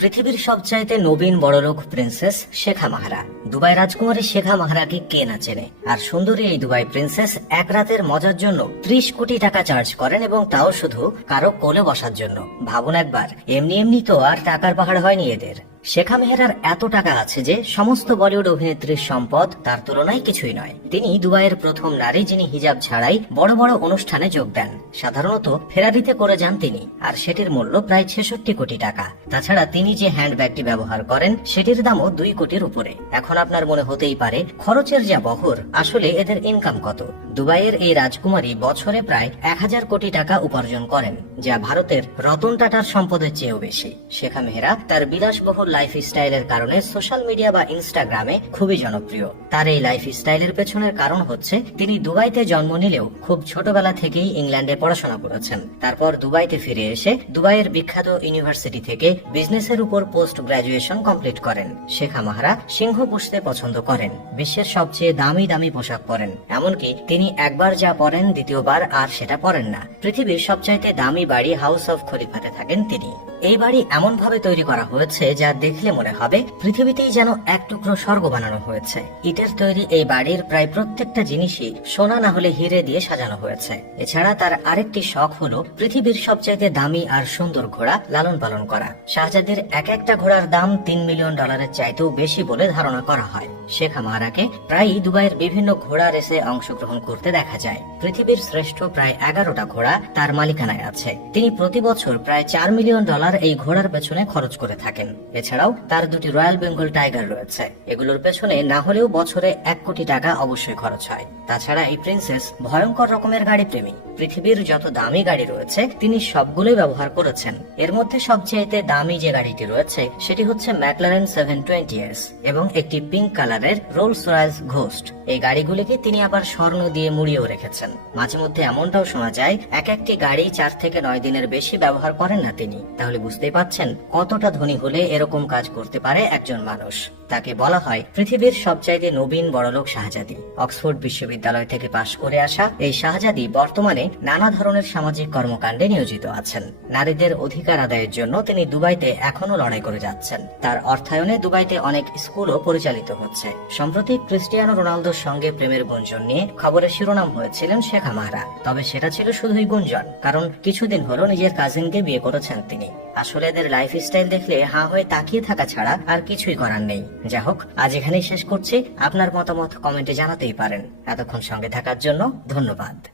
পৃথিবীর সবচাইতে নবীন বড়লোক প্রিন্সেস শেখা মাহারা। দুবাই রাজকুমারী শেখা মাহারাকে কে না চেনে? আর সুন্দরী এই দুবাই প্রিন্সেস এক রাতের মজার জন্য ত্রিশ কোটি টাকা চার্জ করেন এবং তাও শুধু কারও কোলে বসার জন্য। ভাবুন একবার, এমনি এমনি তো আর টাকার পাহাড় হয়নি এদের। শেখা মেহরার এত টাকা আছে যে সমস্ত বলিউড অভিনেত্রীর সম্পদ তার তুলনায় কিছুই নয়। তিনি দুবাইয়ের প্রথম নারী যিনি হিজাব ছাড়াই বড় বড় অনুষ্ঠানে যোগ দেন। সাধারণত ফেরারিতে করে যান তিনি, আর সেটির মূল্য প্রায় ছেষট্টি কোটি টাকা। তাছাড়া তিনি যে হ্যান্ডব্যাগটি ব্যবহার করেন, সেটির দামও দুই কোটির উপরে। এখন আপনার মনে হতেই পারে, খরচের যা বহর, আসলে এদের ইনকাম কত? দুবাইয়ের এই রাজকুমারী বছরে প্রায় এক হাজার কোটি টাকা উপার্জন করেন, যা ভারতের রতন টাটার সম্পদের চেয়েও বেশি। শেখা মেহরা তার বিলাসবহুল লাইফ স্টাইলের কারণে সোশ্যাল মিডিয়া বা ইনস্টাগ্রামে খুবই জনপ্রিয়। তার এই লাইফ স্টাইলের পেছনের কারণ হচ্ছে, তিনি দুবাইতে জন্ম নিলেও খুব ছোটবেলা থেকেই ইংল্যান্ডে পড়াশোনা করেছেন। তারপর দুবাইতে ফিরে এসে দুবাইয়ের বিখ্যাত ইউনিভার্সিটি থেকে বিজনেসের উপর পোস্ট গ্রাজুয়েশন কমপ্লিট করেন। শেখা মাহারা সিংহ পুষতে পছন্দ করেন। বিশ্বের সবচেয়ে দামি দামি পোশাক পরেন। এমনকি তিনি একবার যা পরেন, দ্বিতীয়বার আর সেটা পরেন না। পৃথিবীর সবচাইতে দামি বাড়ি হাউস অফ খলিফাতে থাকেন তিনি। এই বাড়ি এমন ভাবে তৈরি করা হয়েছে যা দেখলে মনে হবে পৃথিবীতেই যেন এক টুকরো স্বর্গ বানানো হয়েছে। ইটের তৈরি এই বাড়ির প্রায় প্রত্যেকটা জিনিসই সোনা না হলে হিরে দিয়ে সাজানো হয়েছে। এছাড়া তার আরেকটি শখ হলো পৃথিবীর সবচাইতে দামি আর সুন্দর ঘোড়া লালন পালন করা। শাহজাদের এক একটা ঘোড়ার দাম তিন মিলিয়ন ডলারের চাইতেও বেশি বলে ধারণা করা হয়। শেখা মাহারাকে প্রায়ই দুবাইয়ের বিভিন্ন ঘোড়া রেসে অংশগ্রহণ করতে দেখা যায়। পৃথিবীর শ্রেষ্ঠ প্রায় এগারোটা ঘোড়া তার মালিকানায় আছে। তিনি প্রতি বছর প্রায় চার মিলিয়ন ডলার এই ঘোড়ার পেছনে খরচ করে থাকেন। এছাড়াও তার দুটি রয়্যাল বেঙ্গল টাইগার রয়েছে। এগুলোর পেছনে না হলেও বছরে এক কোটি টাকা অবশ্যই খরচ হয়। তাছাড়া এই প্রিন্সেস ভয়ঙ্কর রকমের গাড়ি প্রেমী। পৃথিবীর যত দামি গাড়ি রয়েছে, তিনি সবগুলোই ব্যবহার করেছেন। এর মধ্যে সবচেয়ে দামি যে গাড়িটি রয়েছে, সেটি হচ্ছে ম্যাকলারেন সেভেন টোয়েন্টি এস এবং একটি পিঙ্ক কালারের রোলস রয়েস ঘোস্ট। এই গাড়িগুলিকে তিনি আবার স্বর্ণ দিয়ে মুড়িয়েও রেখেছেন। মাঝে মধ্যে এমনটাও শোনা যায়, এক একটি গাড়ি চার থেকে নয় দিনের বেশি ব্যবহার করেন না তিনি। তাহলে বুঝতেই পাচ্ছেন কতটা ধনী হলে এরকম কাজ করতে পারে একজন মানুষ। তাকে বলা হয় পৃথিবীর সবচাইতে নবীন বড়লোক শাহজাদি। অক্সফোর্ড বিশ্ববিদ্যালয় থেকে পাশ করে আসা এই শাহজাদি বর্তমানে নানা ধরনের সামাজিক কর্মকাণ্ডে নিয়োজিত আছেন। নারীদের অধিকার আদায়ের জন্য তিনি দুবাইতে এখনও লড়াই করে যাচ্ছেন। তার অর্থায়নে দুবাইতে অনেক স্কুলও পরিচালিত হচ্ছে। সম্প্রতি ক্রিস্টিয়ানো রোনালদোর সঙ্গে প্রেমের গুঞ্জন নিয়ে খবরের শিরোনাম হয়েছিলেন শেখা মাহারা তবে সেটা ছিল শুধুই গুঞ্জন, কারণ কিছুদিন হলো নিজের কাজিনকে বিয়ে করেছেন তিনি। আসলে এদের লাইফ স্টাইল দেখলে হা হয়ে তাকিয়ে থাকা ছাড়া আর কিছুই করার নেই। যা হোক, আজ এখানেই শেষ করছি। আপনার মতামত কমেন্টে জানাতেই পারেন। এতক্ষণ সঙ্গে থাকার জন্য ধন্যবাদ।